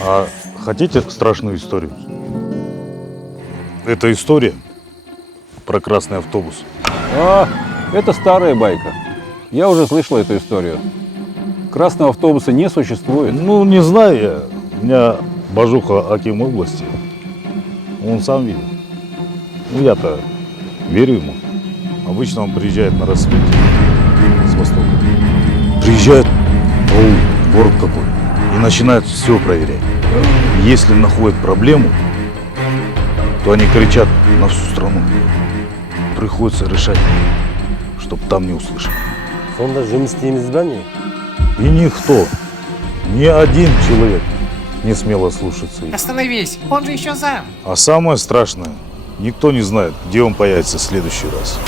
А хотите страшную историю? Это история про красный автобус. А, это старая байка. Я уже слышал эту историю. Красного автобуса не существует. Ну, не знаю я. У меня бажуха Аким области. Он сам видел. Ну, я-то верю ему. Обычно он приезжает на рассвете с востока. Приезжает, город какой, и начинает все проверять. Если находят проблему, то они кричат на всю страну. Приходится решать, чтобы там не услышали. Сонда жұмыс істейміз ба не? И никто, ни один человек не смело слушаться их. Остановись, он же еще зам. А самое страшное, никто не знает, где он появится в следующий раз.